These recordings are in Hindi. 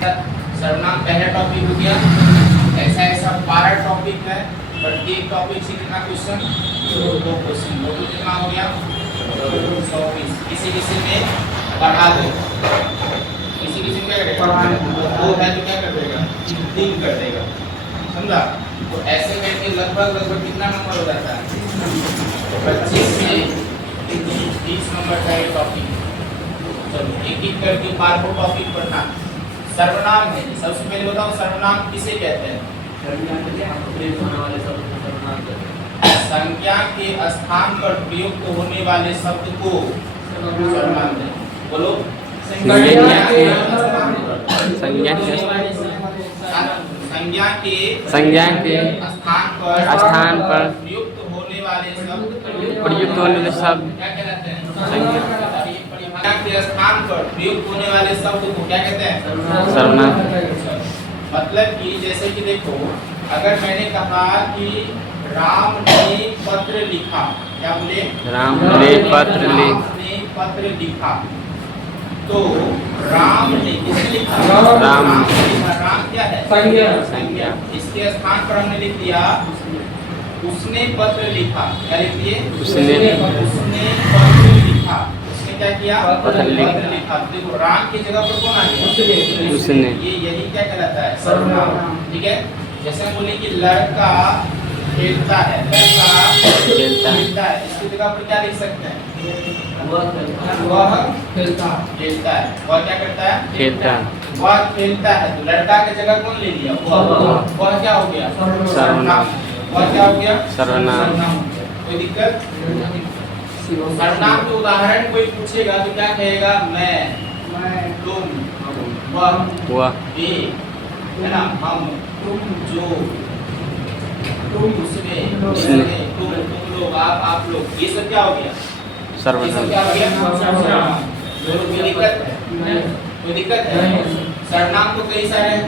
सर्वनाम पहला टॉपिक हो गया। ऐसा ऐसा 12 टॉपिक है, प्रत्येक टॉपिक से कितना क्वेश्चन? 2 क्वेश्चन। टोटल कितना हो गया? 120। किसी किसी में बढ़ा दो, किसी किसी में क्या करेगा? 2 है तो क्या कर देगा? 3 कर देगा, समझा? तो ऐसे करके लगभग कितना नंबर हो जाता है? 25 से 30 नंबर का ये टॉपिक। चलो एक एक करके 12 टॉपिक पढ़ना। सर्वनाम है, सबसे पहले बताओ सर्वनाम किसे कहते हैं? संज्ञा के स्थान पर प्रयुक्त होने वाले शब्द को सर्वनाम है। बोलो। संज्ञा के स्थान पर संज्ञा के स्थान पर प्रयुक्त होने वाले शब्द क्या कहलाते हैं? संज्ञा के स्थान पर प्रयुक्त होने वाले शब्द को क्या कहते हैं? सर्वनाम। मतलब कि जैसे कि देखो, अगर मैंने कहा कि राम ने पत्र लिखा, क्या बोले? राम ने पत्र लिखा। तो राम ने किसने लिखा? राम ने लिखा। राम क्या है? संज्ञा। इसके स्थान पर हमने लिख दिया उसने पत्र लिखा। क्या लिख दिए? उसने पत्र लिखा। उसने क्या किया? पत्र लिखा। देखो राम की जगह पर कौन आ गया? उसने। ये यही क्या कहलाता है? सर्वनाम। ठीक है। जैसे हम बोले कि लड़का खेलता है, लड़का खेलता है, इसकी जगह पर क्या लिख सकते हैं? वह खेलता है। वह क्या करता है? खेलता। वह खेलता है। तो लड़का की जगह कौन ले लिया? वह क्या हो गया? सर्वनाम। वह क्या हो गया? सर्वनाम। कोई दिक्कत? सर्वनाम के उदाहरण कोई पूछेगा तो क्या कहेगा? मैं, तुम, वह, वे, है ना, हम, तुम, जो, तुम, उसने, तुम लोग, आप लोग, ये सब क्या हो गया? सर्वनाम। क्या हो गया? कोई दिक्कत है? कोई दिक्कत है? सर्वनाम तो कई सारे हैं।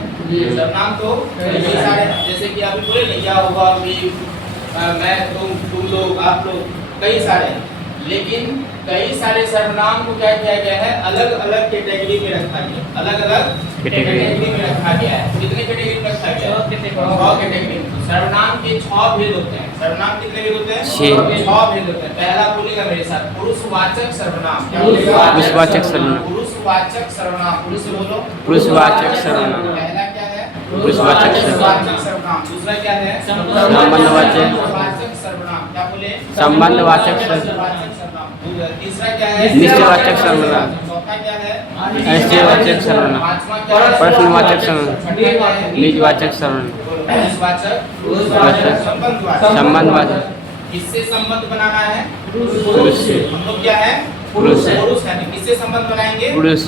सर्वनाम तो कई सारे हैं। जैसे कि अभी बोले नहीं, या होगा भी, मैं, तुम लोग, आप लोग, कई सारे हैं। लेकिन कई सारे सर्वनाम को क्या किया गया है? अलग अलग कैटेगरी में रखा गया। अलग अलग कैटेगरी में रखा गया है। कितने कैटेगरी में रखा गया? 6 कैटेगरी। सर्वनाम के 6 भेद होते हैं। सर्वनाम कितने भेद होते हैं? 6 भेद होते हैं। पहला बोलेगा मेरे साथ, पुरुषवाचक सर्वनाम। क्या बोलेगा? पुरुषवाचक सर्वनाम। पुरुषवाचक सर्वनाम। पुरुष से बोलो। पुरुषवाचक सर्वनाम। पहला क्या है? पुरुषवाचक सर्वनाम। दूसरा क्या है? संबंधवाचक सर्वनाम। क्या बोले? संबंधवाचक सर्वनाम। तीसरा क्या है? निश्चयवाचक सर्वनाम। चौथा क्या है? निश्चयवाचक सर्वनाम। पांचवा क्या है? प्रश्नवाचक सर्वनाम। निजवाचक सर्वनाम। संबंधवाचक। किससे संबंध बनाना है? पुरुष से। हम लोग क्या है? पुरुष से। पुरुष है। किससे संबंध बनाएंगे? पुरुष।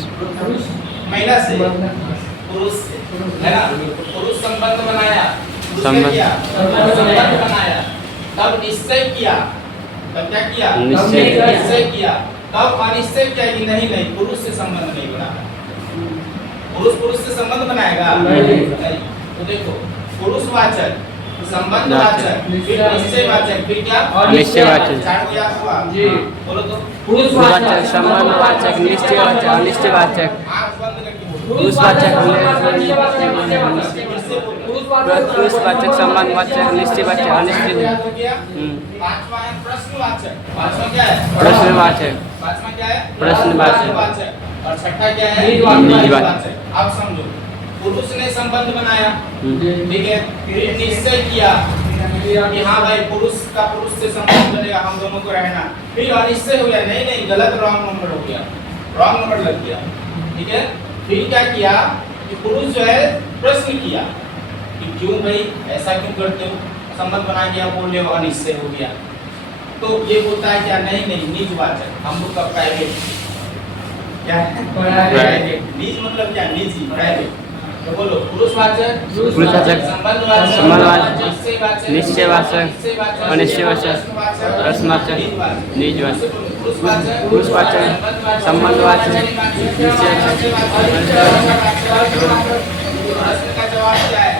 महिला से। पुरुष से, है ना? पुरुष संबंध बनाया, संबंध बनाया, तब निश्चय किया। तब क्या किया? निश्चय किया। तब अनिश्चय किया कि नहीं पुरुष से संबंध नहीं बनाना। पुरुष से संबंध बनाएगा? नहीं। तो देखो, पुरुषवाचक, संबंधवाचक, फिर निश्चयवाचक, फिर क्या? अनिश्चयवाचक। 4 को याद हुआ? बोलो तो। पुरुषवाचक, संबंधवाचक, निश्चयवाचक, अनिश्चयवाचक। आंख बंद करके बोलो। पुरुषवाचक, संबंधवाचक, निश्चयवाचक, अनिश्चयवाचक। पांचवा है प्रश्नवाचक। पांचवा क्या है? प्रश्नवाचक। पांचवा क्या है? प्रश्नवाचक। और छठा क्या है? निजवाचक। अब समझो, पुरुष ने संबंध बनाया, ठीक है, फिर निश्चय किया कि हाँ भाई पुरुष का पुरुष से संबंध बनेगा, हम दोनों को रहना। फिर अनिश्चय हो गया, नहीं गलत, रॉन्ग नंबर हो गया, रॉन्ग नंबर लग गया, ठीक है। फिर क्या किया कि पुरुष जो है प्रश्न किया कि क्यों भाई ऐसा क्यों करते हो, संबंध बना दिया, बोल रहे हो, अनिश्चय हो गया। तो ये होता है क्या? नहीं निजवाचक। हम लोग का प्राइवेट क्या है? प्राइवेट। निज मतलब क्या? निजी, प्राइवेट। तो बोलो, पुरुषवाचक, संबंधवाचक, निश्चयवाचक, अनिश्चयवाचक, प्रश्नवाचक, निजवाचक। पुरुषवाचक, संबंधवाचक, निश्चयवाचक। प्रश्न का जवाब क्या है?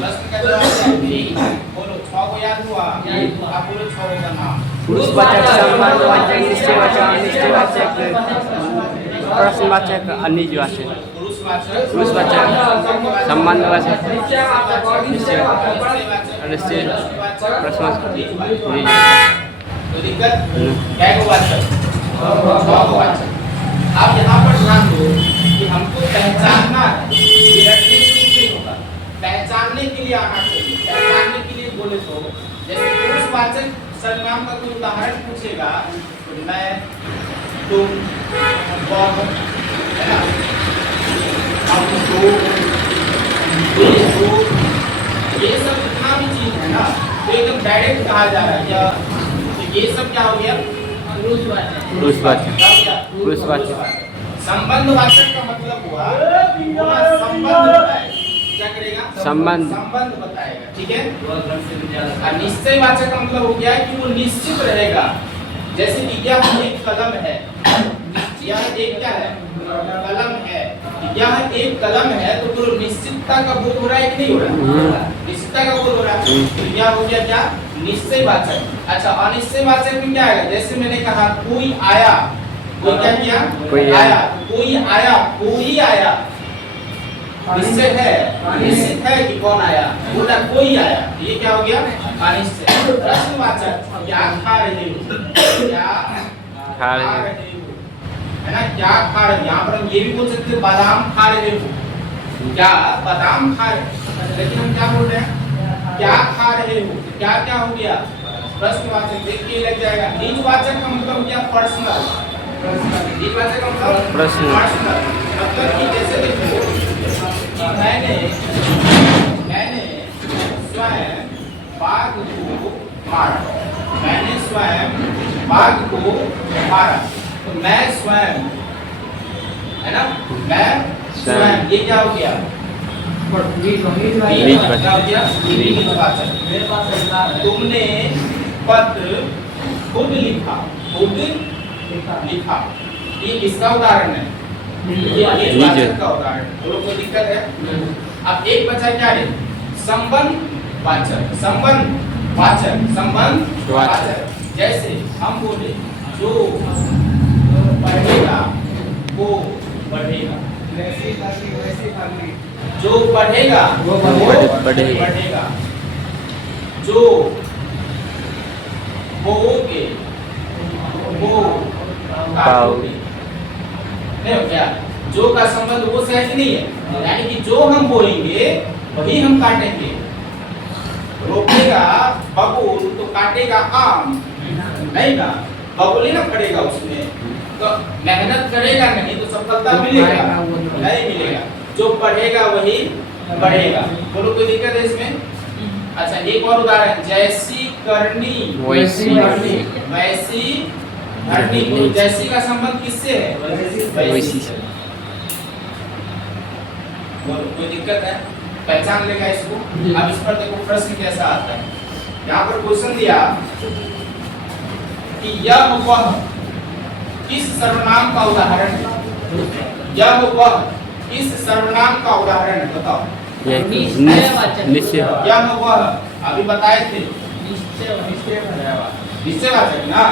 प्रश्न का जवाब क्या है? बोलो, 6 को याद हुआ? आप बोलो 6 का नाम। पुरुषवाचक, संबंधवाचक, निश्चयवाचक, अनिश्चयवाचक, प्रश्नवाचक, निजवाचक। पुरुषवाचक संबंधवाचक निश्चय प्रश्नवाचक निजवाचक। तो दिक्कत कैगवाचक बहुवाचक। आप यहाँ पर ध्यान दो कि हमको पहचानना है, ये रटने से कुछ नहीं होगा, पहचानने के लिए आना चाहिए। पहचानने के लिए बोले तो जैसे पुरुषवाचक सर्वनाम का कोई उदाहरण पूछेगा तो मैं, तुम, वह, है ना, हम दो, ये सब जितना भी चीज है ना तो एकदम डायरेक्ट कहा जा रहा है। या तो ये सब क्या हो गया? पुरुषवाचक क्या हो गया? पुरुषवाचक संबंधवाचक का मतलब हुआ पूरा संबंध बताएगा। क्या करेगा? संबंध बताएगा। ठीक है। और निश्चयवाचक का मतलब हो गया कि वो निश्चित रहेगा। जैसे कि यह एक कलम है, यह एक क्या है? कलम है। यह एक कलम है तो पूरा निश्चितता का बोध हो रहा है कि नहीं हो रहा? निश्चितता का बोध हो रहा है। तो यह हो गया क्या? निश्चयवाचक। अच्छा, अनिश्चयवाचक में क्या आएगा? जैसे मैंने कहा कोई आया, कोई क्या किया? कोई आया। कोई आया, कोई आया, निश्चय है, निश्चित है कि कौन आया, बोला कोई आया। ये क्या हो गया? अनिश्चय। प्रश्नवाचक क्या खा रहे हो? क्या खा रहे हो, है ना? क्या खा रहे हो? यहाँ पर हम ये भी बोल सकते हैं बादाम खा रहे हो। क्या बादाम खा रहे हो? लेकिन हम क्या बोल रहे हैं? क्या खा रहे हो? क्या क्या हो गया? प्रश्नवाचक। देखिए लग जाएगा। निजवाचक का मतलब हो गया पर्सनल। निजवाचक का मतलब पर्सनल। मतलब कि जैसे देखो मैंने स्वयं बाघ को मारा। मैंने स्वयं बाघ को मारा। तो मैं स्वयं, है ना, मैं स्वयं, ये क्या हो गया? तुमने पत्र खुद लिखा। खुद लिखा, ये किसका उदाहरण है? ये वाचक का उदाहरण। बोलो कोई दिक्कत है? अब एक बचा क्या है? संबंध वाचक। संबंध वाचक, संबंध वाचक। जैसे हम बोले जो पढ़ेगा वो बढ़ेगा, जो पढ़ेगा वो बढ़ेगा, जो बोओगे वो पाओगे। नहीं हो क्या? जो का संबंध वो सहज नहीं है, यानी कि जो हम बोलेंगे वही हम काटेंगे। रोकेगा बबूल तो काटेगा आम, नहीं ना? बबूल ही ना पड़ेगा उसमें, तो मेहनत करेगा नहीं तो सफलता मिलेगा? नहीं मिलेगा। जो पढ़ेगा वही बढ़ेगा। बोलो कोई दिक्कत है इसमें? अच्छा, एक और उदाहरण, जैसी करनी वैसी धरनी। तो जैसी का संबंध किससे है? वैसी से। बोलो कोई दिक्कत है? पहचान लेगा इसको। अब इस पर देखो प्रश्न कैसा आता है। यहाँ पर क्वेश्चन दिया कि यह वह किस सर्वनाम का उदाहरण है? यह वह किस सर्वनाम का उदाहरण है? बताओ। निश्चय। यह वह अभी बताए थे निश्चयवाचक ना?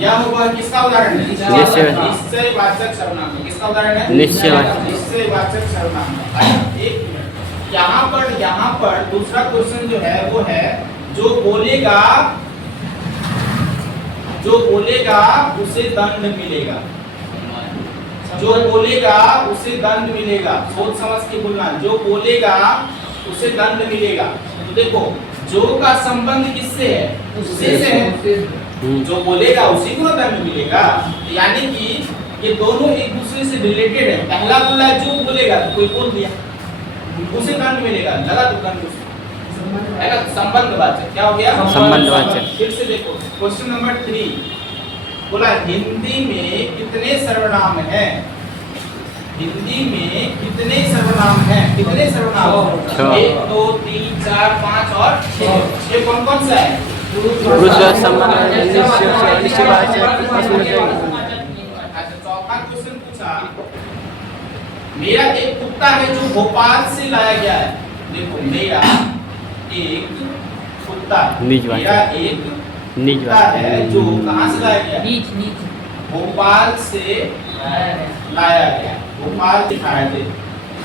यह वह किसका उदाहरण है? निश्चयवाचक सर्वनाम का। किसका उदाहरण है? निश्चयवाचक सर्वनाम का। एक मिनट, यहाँ पर दूसरा क्वेश्चन जो है वो है जो बोलेगा उसे दंड मिलेगा। जो बोलेगा उसे दंड मिलेगा। सोच समझ के बोलना। जो बोलेगा उसे दंड मिलेगा। तो देखो, जो का संबंध किससे है? उससे से है। जो बोलेगा उसी को दंड मिलेगा। यानी कि ये दोनों एक दूसरे से रिलेटेड है। पहला बोला है जो बोलेगा तो कोई बोल दिया, उसे दंड मिलेगा, लगा तो दंड है ना? संबंधवाचक। क्या हो गया? संबंधवाचक। फिर से देखो क्वेश्चन नंबर 3 बोला हिंदी में कितने सर्वनाम हैं? हिंदी में कितने सर्वनाम हैं? कितने सर्वनाम? 1 2 3 4 5 और 6। ये कौन कौन सा है? पुरुषवाचक, संबंधवाचक, निश्चयवाचक, अच्छा, चौथा क्वेश्चन पूछा, मेरा एक कुत्ता है जो भोपाल से लाया गया है। देखो, मेरा एक कुत्ता, मेरा एक कुत्ता है जो कहाँ से लाया गया? भोपाल से लाया गया। भोपाल दिखाए थे।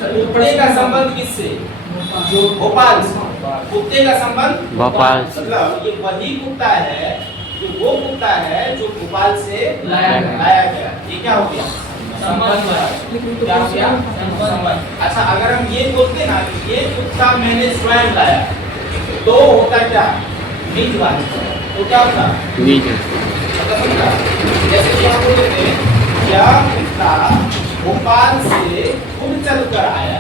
कुत्ते का संबंध किससे? भोपाल से। कुत्ते का संबंध भोपाल से। मतलब ये वही कुत्ता है जो वो कुत्ता है जो भोपाल से लाया गया। ये क्या हो गया? संबंध। क्या हो गया? संबंध। अच्छा, अगर हम ये बोलते ना कि ये कुत्ता मैंने स्वयं लाया, तो होता क्या? निजवाचक। तो क्या होता? निज। जैसे कि हम बोलते थे यह कुत्ता भोपाल से खुद चलकर आया,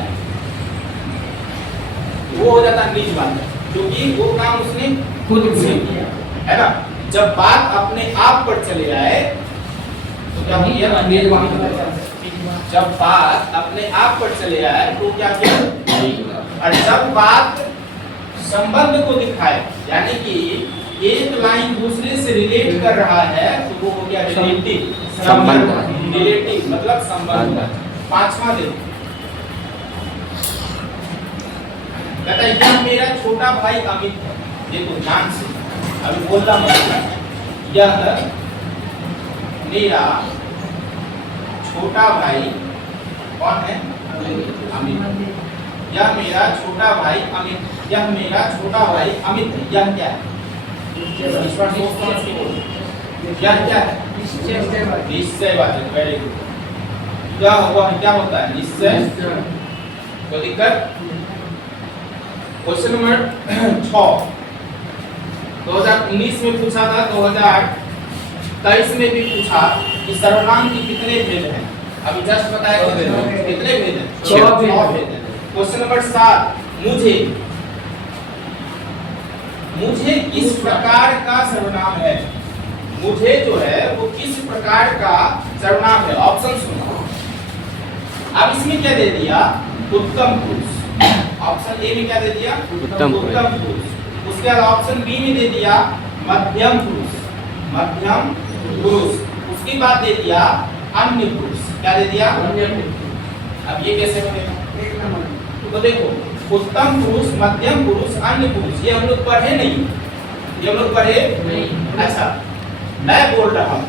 वो हो जाता निजवाचक, क्योंकि वो काम उसने खुद से किया, है ना। जब बात अपने आप पर चले आए तो क्या किया? निजवाचक। जब बात अपने आप पर चले आए तो क्या किया? और जब बात संबंध को दिखाए, यानी कि एक लाइन दूसरे से रिलेट कर रहा है, तो वो हो गया रिलेटिव संबंध। रिलेटिव मतलब संबंध। पांचवा देखो, कहता है यह मेरा छोटा भाई अमित है। देखो ध्यान से, अभी बोलता मतलब यह मेरा छोटा भाई कौन है? अमित। यह मेरा छोटा भाई अमित। यह मेरा छोटा भाई अमित है। यह क्या है? इस पर सोच समझ के बोलो। यह क्या है? निश्चयवाचक। Very good. क्या हुआ? क्या होता है? निश्चय। कोई दिक्कत? क्वेश्चन नंबर 6 2019 में पूछा था, 2023 में भी पूछा कि सर्वनाम की कितने भेद हैं? अभी जस्ट बताया कितने भेद हैं? 6 भेद हैं। क्वेश्चन नंबर 7, मुझे किस प्रकार का सर्वनाम है? मुझे जो है वो किस प्रकार का सर्वनाम है? ऑप्शन सुनो। अब इसमें क्या दे दिया? उत्तम पुरुष। ऑप्शन ए में क्या दे दिया? उत्तम पुरुष। उसके बाद ऑप्शन बी में दे दिया मध्यम पुरुष। मध्यम पुरुष। उसके बाद दे दिया अन्य पुरुष। क्या दे दिया? अब ये कैसे बनेगा? तो देखो, उत्तम पुरुष, मध्यम पुरुष, अन्य पुरुष, ये हम लोग पढ़े नहीं। ये हम लोग पढ़े नहीं। अच्छा, मैं बोल रहा हूँ,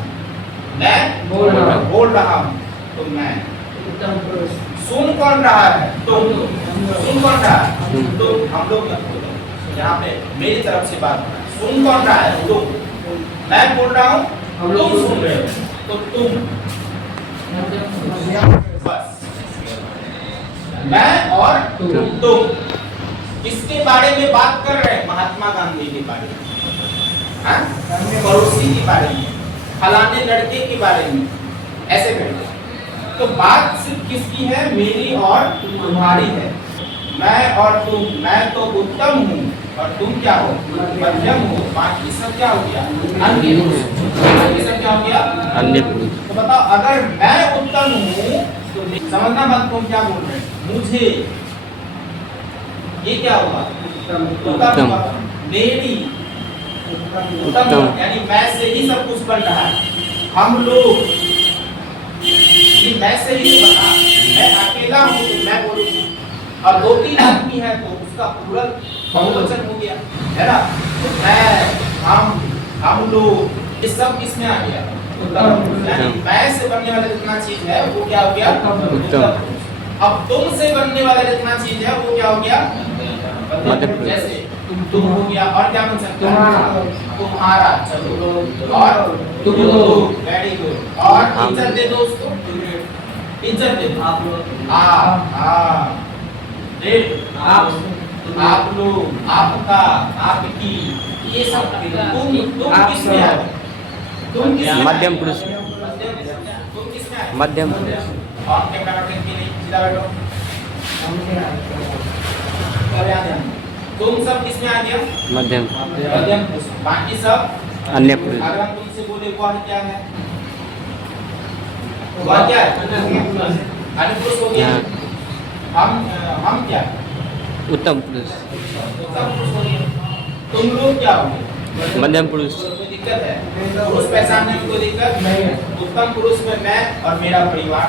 मैं बोल रहा हूँ, तो मैं। उत्तम पुरुष। सुन कौन रहा है? तुम। सुन कौन रहा है? तुम। हम लोग यहाँ पे मेरी तरफ से बात कर रहा है। सुन कौन रहा है? तुम। मैं बोल रहा हूँ, तुम सुन रहे हो, तो तुम। बस, मैं और तुम किसके बारे में बात कर रहे हैं? महात्मा गांधी के बारे में, हाँ? पड़ोसी के बारे में, फलाने लड़के के बारे में, ऐसे करके। तो बात सिर्फ किसकी है? मेरी और तुम्हारी है। मैं और तुम। मैं तो उत्तम हूँ और तुम क्या हो? मध्यम हो। बाकी सब क्या हो गया? अन्य पुरुष। ये सब क्या हो गया? अन्य पुरुष। तो बताओ, अगर मैं उत्तम हूँ तो समझना बात को क्या बोल रहे हैं? मुझे, ये क्या होगा? उत्तम। मेरी, उत्तम, यानी मैं से ही सब कुछ बन रहा है। हम लोग, ये मैं से ही बना। मैं अकेला हूँ तो मैं बोलूँगी, और 2-3 आदमी है तो उसका प्लूरल बहुवचन हो गया, है ना। तो मैं, हम लोग, ये सब किसमें आ गया? उत्तम। यानी मैं से बनने वाला जितना चीज है वो क्या हो गया? उत्तम। अब तुम से बनने वाला जितना चीज है वो क्या हो गया? जैसे तुम हो गया, और क्या बन सकता है? तुम्हारा। चलो, और तुम लोग। Very good. और इज्जत दे दो उसको, इज्जत दे दो। आप लोग। आप लोग, आपका, आपकी, ये सब तुम किसमें आ गए? तुम किसमें? मध्यम पुरुष। तुम किसमें आ गए? मध्यम पुरुष। और कैमरा रखें कि नहीं? सीधा बैठो। तुम सब किसमें आ गया? मध्यम पुरुष। बाकी सब अन्य पुरुष। अगर हम तुमसे बोले वह क्या है? वह क्या है? अन्य पुरुष हो गया। हम क्या? उत्तम पुरुष। उत्तम पुरुष हो गया। तुम लोग क्या हो गए? मध्यम पुरुष। कोई दिक्कत है? पुरुष पहचानने में कोई दिक्कत नहीं है। उत्तम पुरुष में मैं और मेरा परिवार,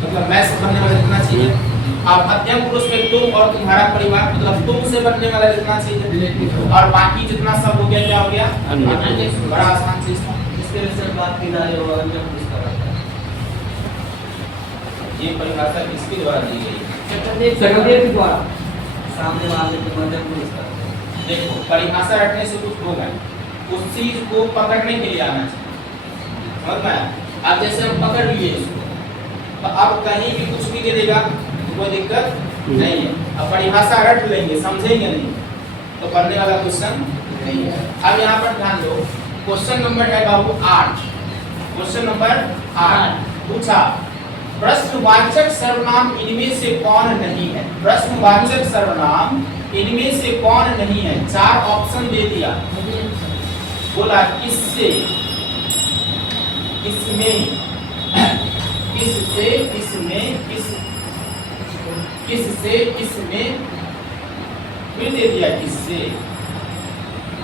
मतलब मैं से बनने वाला जितना चीज है। और मध्यम पुरुष में तुम और तुम्हारा परिवार, मतलब तुम से बनने वाला जितना चीज है, और बाकी जितना सब हो गया क्या हो गया? बड़ा आसान चीज था। इसके से बात की जा रही है, ये परिभाषा किसके द्वारा दी गई है? सेकंडेरी द्वारा सामने वाले के मध्यम पुरुष का देखो परिभाषा रटने से कुछ होगा उस चीज को पकड़ने के लिए आना चाहिए समझ में आया? अब जैसे हम पकड़ लिए इसको तो अब कहीं भी कुछ भी गिरेगा तो कोई दिक्कत नहीं है। अब परिभाषा रट लेंगे समझेंगे नहीं तो पढ़ने वाला क्वेश्चन नहीं है। अब यहाँ पर ध्यान दो क्वेश्चन नंबर है बाबू 8। क्वेश्चन नंबर 8 पूछा प्रश्नवाचक सर्वनाम इनमें से कौन नहीं है। प्रश्नवाचक सर्वनाम इनमें से कौन नहीं है। 4 ऑप्शन दे दिया। बोला किससे, किसमें, किससे, किसमें, किससे, किसमें, फिर दे दिया किससे।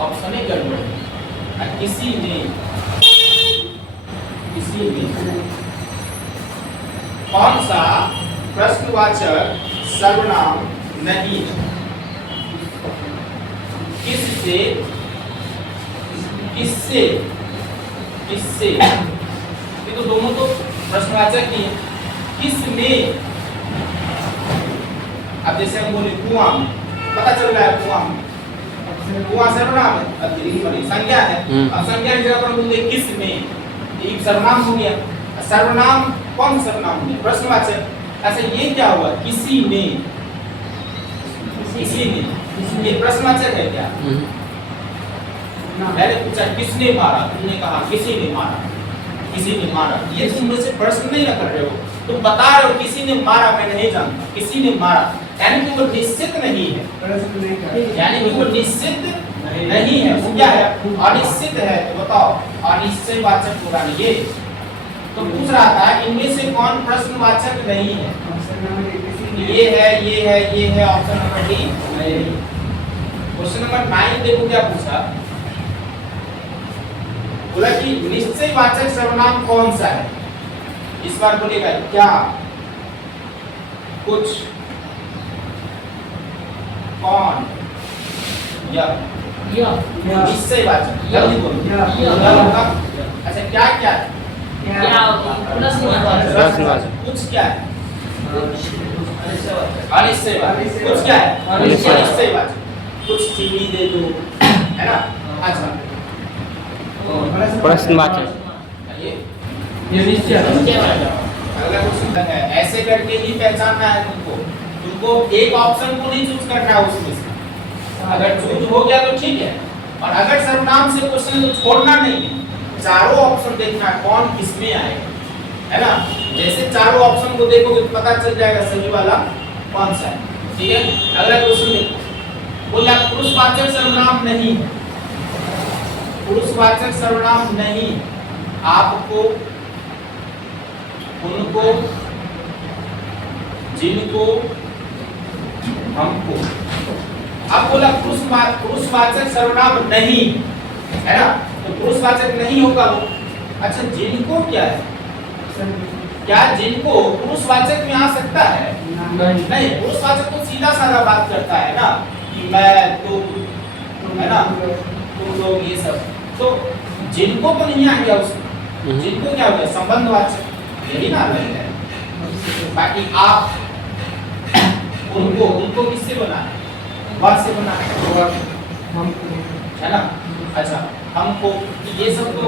ऑप्शन है गड़बड़ है। किसी ने, किसी ने कौन सा प्रश्नवाचक सर्वनाम नहीं है। किससे, किससे, किससे, ये तो दोनों तो प्रश्नवाचक ही है। किसमें, अब जैसे हम बोले कुआं में, पता चल रहा है कुआं में, कुआं सर्वनाम है, अब संज्ञा है। अब संज्ञा की जगह पर बोले किसमें, एक सर्वनाम हो गया। सर्वनाम कौन सर्वनाम है प्रश्नवाचक। अच्छा ये क्या हुआ किसी ने, किसी ने, ये प्रश्नवाचक है क्या। मैंने पूछा किसने मारा, तुमने कहा किसी ने मारा, किसी ने मारा। ये तुम मुझसे प्रश्न नहीं कर रहे हो, तुम बता रहे हो किसी ने मारा, मैं नहीं जानता, किसी ने मारा। यानी कि वो निश्चित नहीं है, यानी कि वो निश्चित नहीं है। वो क्या है अनिश्चित है। तो बताओ अनिश्चयवाचक होगा ये। तो पूछ रहा था इनमें से कौन प्रश्नवाचक नहीं है। ये है, ये है, ये है। ऑप्शन नंबर डी नहीं। क्वेश्चन नंबर 9 देखो क्या पूछा। बोला कि निश्चयवाचक सर्वनाम कौन सा है। इस बार बोलेगा क्या, कुछ, कौन, यह। निश्चयवाचक जल्दी बोलो। अच्छा क्या क्या प्रश्नवाचक कुछ क्या है अनिश्चयवाचक। कुछ क्या है अनिश्चयवाचक। कुछ चीनी दे दो है ना। अच्छा प्रश्नवाचक ये निश्चय अगला क्वेश्चन है ऐसे करके ही पहचानना है तुमको। तुमको एक ऑप्शन को नहीं चूज करना है उसमें से। अगर चूज हो गया तो ठीक है, और अगर सर्वनाम से क्वेश्चन तो छोड़ना नहीं है। चारों ऑप्शन देखना है कौन किसमें आएगा, है ना। जैसे चारों ऑप्शन को देखोगे तो पता चल जाएगा सही वाला कौन सा है। ठीक है अगला क्वेश्चन देखो। बोला पुरुषवाचक सर्वनाम नहीं है। पुरुषवाचक सर्वनाम नहीं। आपको, उनको, जिनको, हमको। अब बोला पुरुषवाचक सर्वनाम नहीं है ना, तो पुरुषवाचक नहीं होगा वो। अच्छा जिनको क्या है, क्या जिनको पुरुषवाचक में आ सकता है। नहीं पुरुषवाचक तो सीधा साधा बात करता है ना कि मैं, तुम, है ना, तुम लोग, ये सब। तो जिनको तो नहीं आ गया उसमें। जिनको क्या हो गया संबंधवाचक, यही ना है। बाकी आप, उनको, उनको किससे बना है, बात से बना है, है ना। अच्छा हमको, ये सब तो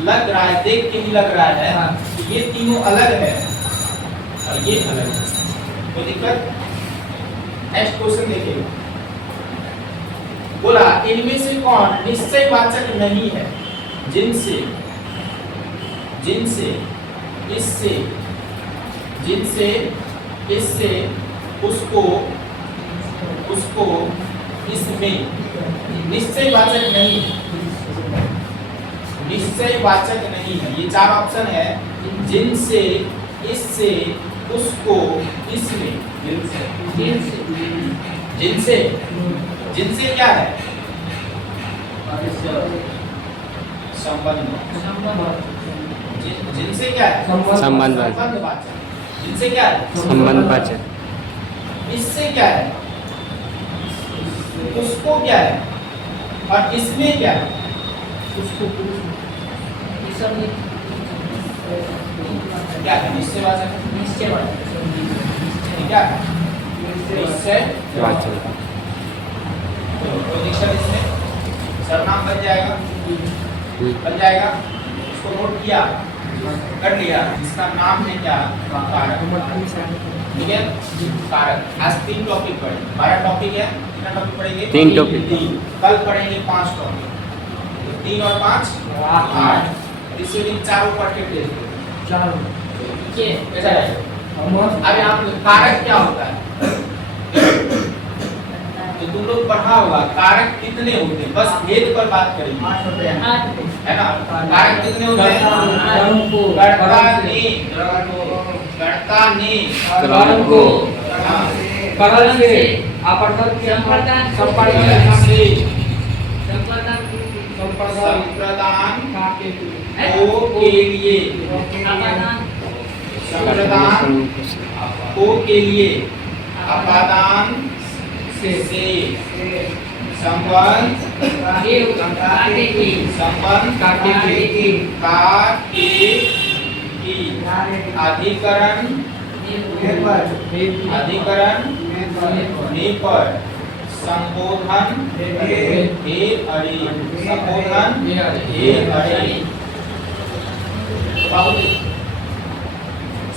लग रहा है, देख के ही लग रहा है कि ये तीनों अलग है और ये अलग है, तो दिक्कत। नेक्स्ट क्वेश्चन देखिए। बोला इनमें से कौन निश्चयवाचक नहीं है। जिनसे, जिनसे, इससे, जिनसे, इससे, उसको, उसको, इसमें। निश्चयवाचक नहीं है, निश्चयवाचक नहीं है। ये चार ऑप्शन है जिनसे, इससे, उसको, इसमें। जिनसे, जिनसे क्या है संबंध। जिनसे क्या है संबंधवाचक। जिनसे क्या है संबंधवाचक। इससे क्या है, उसको क्या है, और इसमें क्या है, उसको क्या है निश्चयवाचक। क्या है निश्चय वाचक प्रोजेक्शन इसमें सर्वनाम बन जाएगा, बन जाएगा। इसको नोट किया, कर लिया। इसका नाम है क्या? कारक। ठीक है, कारक। आज 3 टॉपिक पढ़े, 12 टॉपिक है। कितना टॉपिक पढ़ेंगे? 3 टॉपिक। कल पढ़ेंगे 5 टॉपिक, 3 और 5 8। इसी दिन 4 ऊपर के भेज दो। 4 कैसा है? अब यहाँ पे कारक क्या होता है? तो तुम लोग पढ़ा होगा कारक कितने होते हैं, बस भेद पर बात करेंगे, है ना? कारक कितने होते हैं? कर्ता ने, कर्ता ने, करण को, हाँ, करण से, अपरदन के संप्रदान संप्रदान से, संप्रदान संप्रदान के को के लिए, संप्रदान को के लिए, अपादान से, संबंध संबंध काटे की, अधिकरण अधिकरण ने पर, संबोधन हे अरे, संबोधन हे अरे। बाबू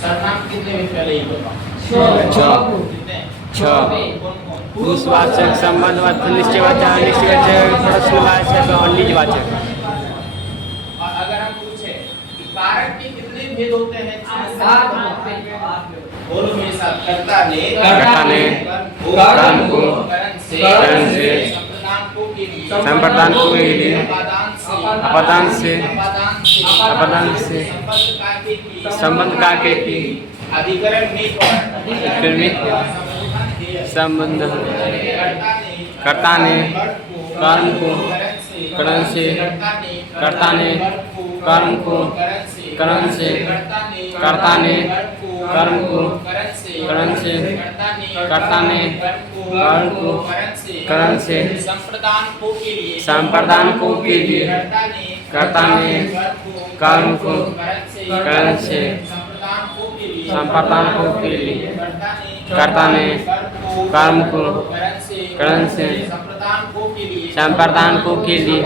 सर्वनाम कितने में पहले ही बताओ? कितने? 6 पुरुषवाचक, संबंधवाचक, निश्चयवाचक, निश्चयवाचक, प्रश्नवाचक और निजवाचक। और अगर हम पूछे कि कारक के कितने भेद होते हैं? 7 बोलो मेरे साथ। कर्ता ने, करण को, करण से, संप्रदान को के लिए, संप्रदान को के लिए, अपादान से, अपादान से, संबंध काटे की, अधिकरण में संबंध कर्ता ने, कर्ण को, करण से, कर्ता ने, कर्ण को, करण से, कर्ता ने, कर्ण को, करण से, कर्ता ने, कर्ण को, करण से, संप्रदान को के लिए, संप्रदान को के लिए, कर्ता ने, कर्ण को, करण से, संप्रदान को के लिए, कर्ता ने, कर्म को, करण से, संप्रदान को के लिए,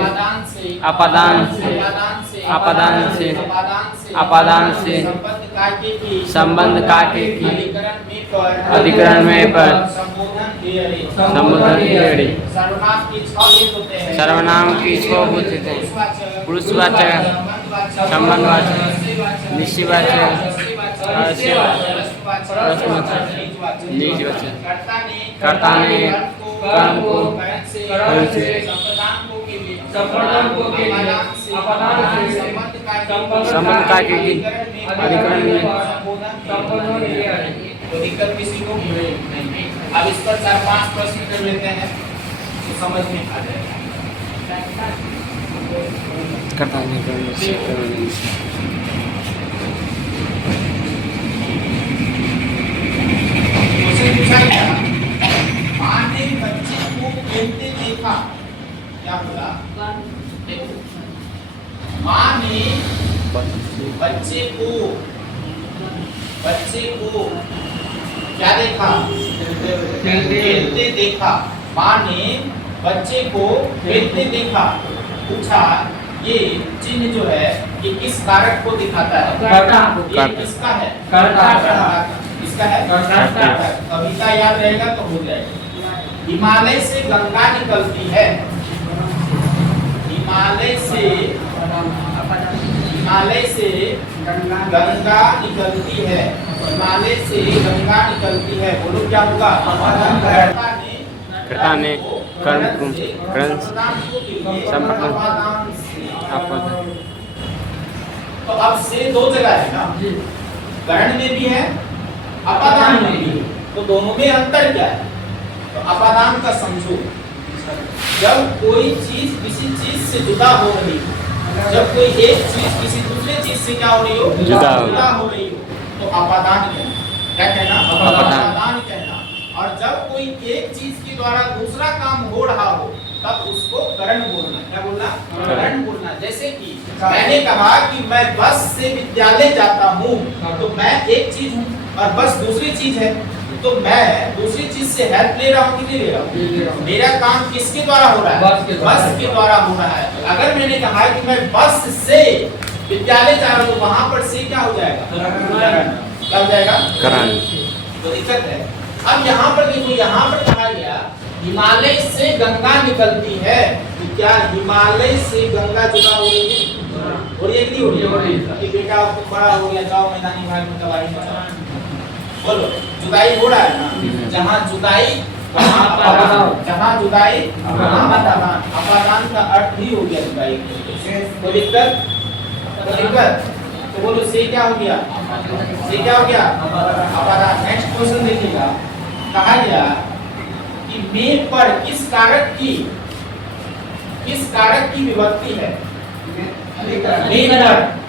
अपादान से, अपादान से, अपादान से, संबंध काटे की, अधिकरण में पर, संबोधन हेड़ी। सर्वनाम की 6 होते थे। पुरुषवाचक, संबंधवाचक, निश्चयवाचक, प्रश्नवाचक, निजवाचक। कर्ता ने, कर्म को, करण से, संप्रदान को के लिए, अपादान से, संबंध काटे की, अधिकरण में संबोधन हे अरे। तो दिक्कत किसी को नहीं। अब इस पर 4-5 प्रश्न कर लेते हैं तो समझ में आ जाएगा। कर्ता ने, कर्ण से, करण से। मुझसे पूछा गया, माँ ने बच्चे को खेलते देखा, क्या बोला? माँ ने बच्चे को क्या देखा? खेलते देखा। माँ ने बच्चे को खेलते देखा। पूछा ये चिन्ह जो है ये किस कारक को दिखाता है? ये किसका है? किसका है? कविता याद रहेगा तो हो जाएगा। हिमालय से गंगा निकलती है। हिमालय से गंगा निकलती है। हिमालय से गंगा निकलती है। बोलो क्या होगा? कर्ता ने, कर्ण को, करण से, संप्रदान, अपादान। तो अब से 2 जगह है ना, कर्ण में भी है, अपादान में भी है। तो दोनों में अंतर क्या है? तो अपादान का समझो, जब कोई चीज किसी चीज से जुदा हो रही हो, जब कोई एक चीज किसी दूसरे चीज से क्या हो रही हो? जुदा हो रही हो, तो अपादान कहना। क्या कहना? अपादान कहना। और जब कोई एक चीज के द्वारा दूसरा काम हो रहा हो तब उसको करण बोलना। क्या बोलना? करण बोलना। जैसे कि मैंने कहा कि मैं बस से विद्यालय जाता हूँ, तो मैं एक चीज हूँ और बस दूसरी चीज है। तो मैं दूसरी चीज से हेल्प ले रहा हूँ कि नहीं ले रहा हूँ? मेरा काम किसके द्वारा हो रहा है? बस के द्वारा हो रहा है। अगर मैंने कहा कि मैं बस से विद्यालय जा रहा हूँ तो वहां पर से क्या हो जाएगा? क्या हो जाएगा? करण। तो दिक्कत है। अब यहाँ पर देखो, यहाँ पर कहा गया हिमालय से गंगा निकलती है, तो क्या हिमालय से गंगा जुदा हो रही है? हो रही है कि नहीं हो रही है? हो रही है। कि बेटा तुम बड़ा हो गया, जाओ मैदानी भाग में दवाई बचाओ। बोलो, जुदाई हो रहा है ना? जहाँ जुदाई वहाँ अपादान, जहाँ जुदाई वहाँ अपादान। अपादान का अर्थ ही हो गया जुदाई। तो दिक्कत, तो दिक्कत, तो बोलो से क्या हो गया? से क्या हो गया? अपादान। नेक्स्ट क्वेश्चन देखिएगा, कहा गया कि में पर किस कारक की विभक्ति है? अधिकरण।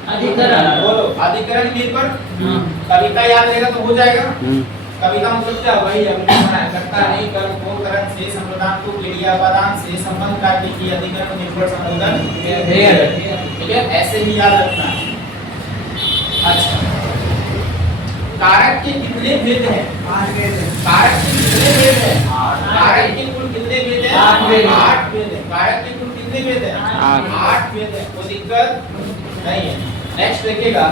अधिकरण। बोलो, अधिकरण में पर कविता याद रहेगा तो हो जाएगा। कविता मतलब क्या? वही करता नहीं कर को करण से संप्रदान को क्रिया अपादान से संबंध काटने की अधिकरण निर्भर संबोधन। ठीक है, ऐसे ही याद रखना है। अच्छा, कारक के कितने भेद हैं? कारक के कितने भेद हैं? कारक के कुल कितने भेद हैं? 8 भेद हैं। कारक के कुल कितने भेद हैं? 8 भेद हैं। कोई दिक्कत नहीं है। नेक्स्ट देखिएगा,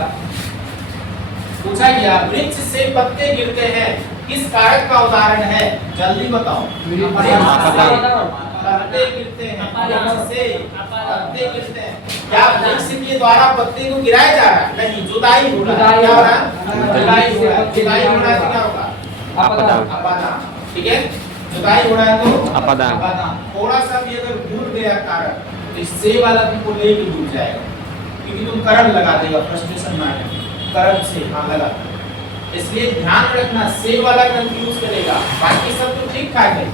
पूछा गया वृक्ष से पत्ते गिरते हैं, किस कारक का उदाहरण है? जल्दी बताओ। पत्ते गिरते हैं, वृक्ष से पत्ते गिरते हैं। क्या वृक्ष के द्वारा पत्ते को गिराया जा रहा है? नहीं, जुदाई हो रहा है। क्या हो रहा है? जुदाई हो रहा है। जुदाई हो रहा है तो क्या होगा? अपादान। ठीक है, जुदाई हो रहा है तो अपादान। थोड़ा सा भी अगर भूल गया कारक तो इससे वाला तुमको लेके डूब जाएगा, क्योंकि तुम करण लगा देगा फ्रस्ट्रेशन में, करण से हाँ लगा। इसलिए ध्यान रखना, से वाला कंफ्यूज करेगा, बाकी सब तो ठीक ठाक है।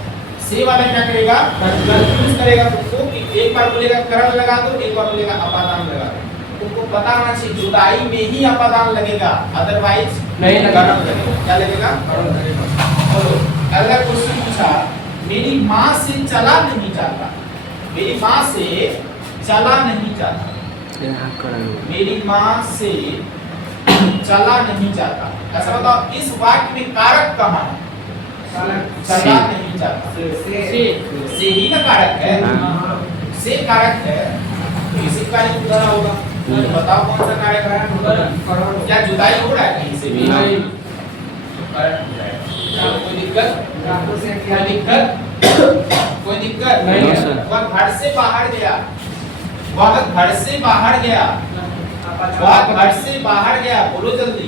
से वाला क्या करेगा? कंफ्यूज करेगा तुमको कि एक बार बोलेगा करण लगा दो, एक बार बोलेगा अपादान लगा दो। तुमको पता होना चाहिए जुदाई में ही अपादान लगेगा, अदरवाइज नहीं करण लगेगा। क्या लगेगा? करण लगेगा। बोलो, अगला क्वेश्चन पूछा, मेरी माँ से चला नहीं जाता। मेरी माँ से चला नहीं जाता। मेरी माँ से चला नहीं जाता। ऐसा बताओ, इस वाक्य में कारक कहाँ है? चला नहीं जाता। से ही ना कारक है। से कारक है, किसी कारक उदाहरण होगा। बताओ कौन सा कारक है? क्या जुदाई हो रहा है कहीं से भी? कोई दिक्कत? कोई दिक्कत? कोई दिक्कत नहीं। वह घर से बाहर गया। वह घर से बाहर गया। वह घर से बाहर गया। बोलो जल्दी।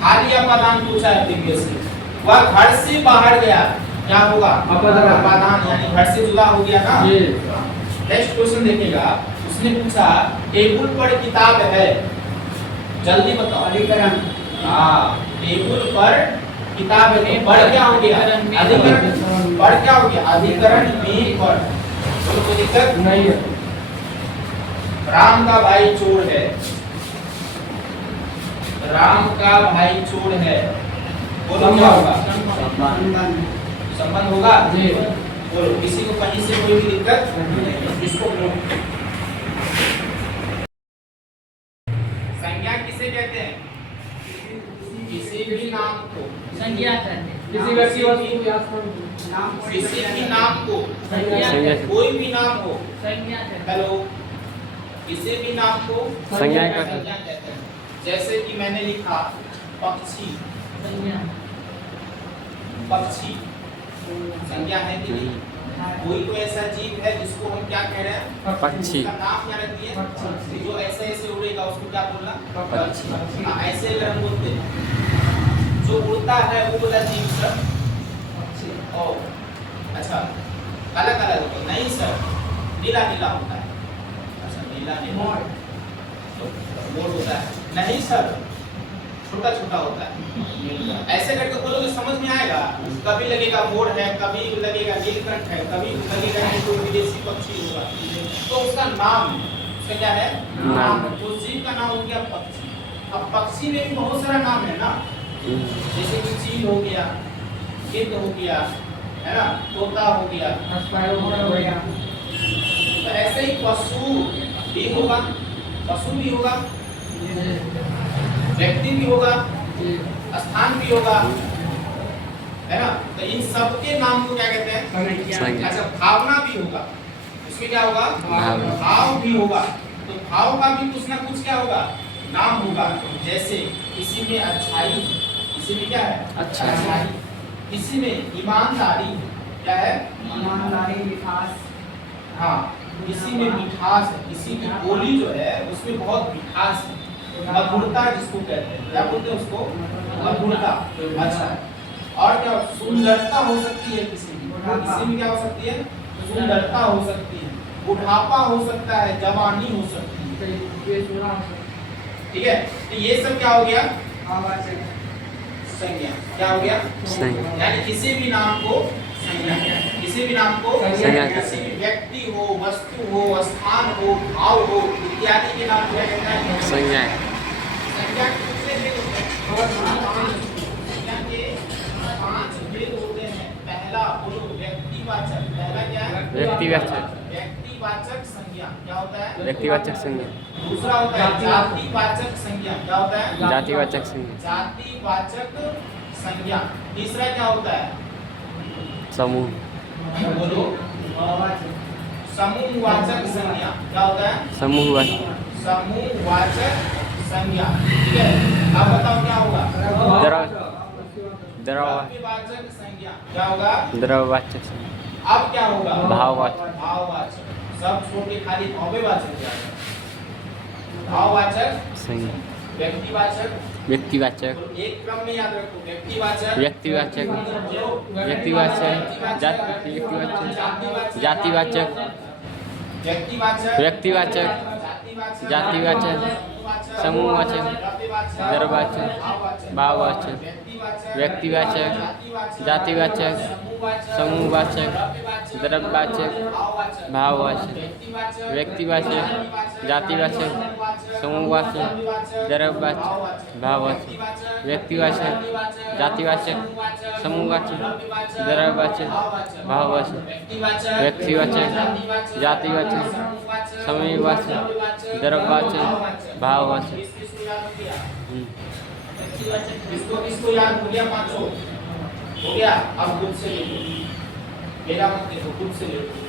खाली अपादान पूछा है प्रीवियसली। वह घर से बाहर गया, क्या होगा? अपादान, यानी घर से जुदा हो गया ना। नेक्स्ट क्वेश्चन देखिएगा, उसने पूछा टेबल पर किताब है, जल्दी बताओ। अधिकरण। हाँ, टेबल पर किताब है, तो पर क्या हो गया? अधिकरण। पर क्या हो गया? अधिकरण में पर। तो कोई दिक्कत नहीं है। राम का भाई चोर है। राम का भाई चोर है। बोलो क्या होगा? संबंध होगा। बोलो, किसी को कहीं से कोई भी दिक्कत? इसको संज्ञा किसे कहते हैं? किसी भी नाम को संज्ञा कहते हैं। किसी व्यक्ति किसी भी नाम को, कोई भी नाम हो। हेलो, किसी भी नाम को संज्ञा कहते हैं। जैसे कि मैंने लिखा पक्षी। पक्षी संज्ञा है कि नहीं? कोई तो ऐसा जीव है जिसको हम क्या कह रहे हैं? पक्षी। उसका नाम क्या रख दिए? जो ऐसे ऐसे उड़ेगा उसको क्या बोलना? पक्षी। हाँ, ऐसे अगर हम बोलते हैं जो उड़ता है वो बोला जीव सर। ओ अच्छा, काला काला होता है? नहीं सर, नीला नीला होता है। अच्छा, नीला नीला मोर होता है? नहीं सर, छोटा छोटा होता है। ऐसे करके बोलोगे समझ में आएगा। कभी लगेगा मोर है, कभी लगेगा नीलकंठ है, कभी लगेगा कि कोई विदेशी पक्षी होगा, तो उसका नाम, उसका क्या है? नाम। तो जीव का नाम हो गया पक्षी। अब पक्षी में भी बहुत सारा नाम है ना, जैसे कि चील हो गया, गिद्ध हो गया, है ना, तोता हो गया, तो ऐसे ही पशु भी होगा, पशु भी होगा, व्यक्ति भी होगा, स्थान भी होगा, है ना? तो इन सब के नाम को क्या कहते हैं? संज्ञा। अच्छा, भावना भी होगा, उसमें क्या होगा? भाव। भाव भी होगा। तो भाव का भी कुछ ना कुछ क्या होगा? नाम होगा। जैसे किसी में अच्छाई, किसी में क्या है? अच्छाई। किसी में ईमानदारी, क्या है? ईमानदारी, मिठास। हाँ, किसी में मिठास है, किसी की बोली जो है उसमें बहुत मिठास है, मधुरता जिसको कहते हैं, क्या बोलते हैं उसको? मधुरता। अच्छा, और क्या? सुंदरता हो सकती है किसी में, किसी में क्या हो सकती है? सुंदरता हो सकती है, बुढ़ापा हो सकता है, जवानी हो सकती है। ठीक है, तो ये सब क्या हो गया? संज्ञा। क्या हो गया? संज्ञा। यानी किसी भी नाम को संज्ञा, किसी भी नाम को संज्ञा। किसी भी व्यक्ति हो, वस्तु हो, स्थान हो, भाव हो इत्यादि के नाम क्या कहता है? संज्ञा। संज्ञा के कितने भेद होते हैं? संज्ञा के 5 भेद होते हैं। पहला बोलो, व्यक्तिवाचक। पहला क्या है? व्यक्तिवाचक। व्यक्तिवाचक संज्ञा क्या होता है? व्यक्तिवाचक संज्ञा। दूसरा होता है जातिवाचक संज्ञा। क्या होता है? जातिवाचक संज्ञा। जातिवाचक संज्ञा। तीसरा क्या होता है? समूह। बोलो। समूहवाचक संज्ञा। क्या होता है? समूहवाचक। समूहवाचक संज्ञा। ठीक है, अब बताओ क्या होगा? द्रव्यवाचक संज्ञा। क्या होगा? द्रव्यवाचक संज्ञा। अब क्या होगा? भाववाचक। भाववाचक। सब छोड़ के खाली भाववाचक जाएगा। भाववाचक संज्ञा। व्यक्तिवाचक। व्यक्तिवाचक। तो एक क्रम में याद रखो, व्यक्तिवाचक, व्यक्तिवाचक। व्यक्तिवाचक। व्यक्तिवाचक। जातिवाचक। व्यक्तिवाचक, व्यक्तिवाचक। जातिवाचक। समूहवाचक। द्रव्यवाचक। भाववाचक। व्यक्तिवाचक। जातिवाचक। समूहवाचक। द्रव्यवाचक। भाववाचक। व्यक्तिवाचक। जातिवाचक। समूहवाचक। द्रव्यवाचक। भाववाचक। व्यक्तिवाचक। जातिवाचक। समूहवाचक। द्रव्यवाचक। भाववाचक। व्यक्तिवाचक। जातिवाचक। समूहवाचक। द्रव्यवाचक। भाववाचक। इसको याद हो गया? पांचों हो गया। अब खुद से लिखो, मेरा मत लिखो, खुद से लिखो।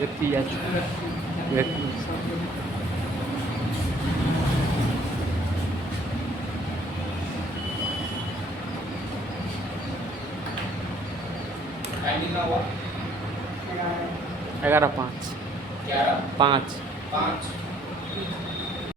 व्यक्तिवाचक। व्यक्ति। टाइम हुआ 11:05। 11 5। 5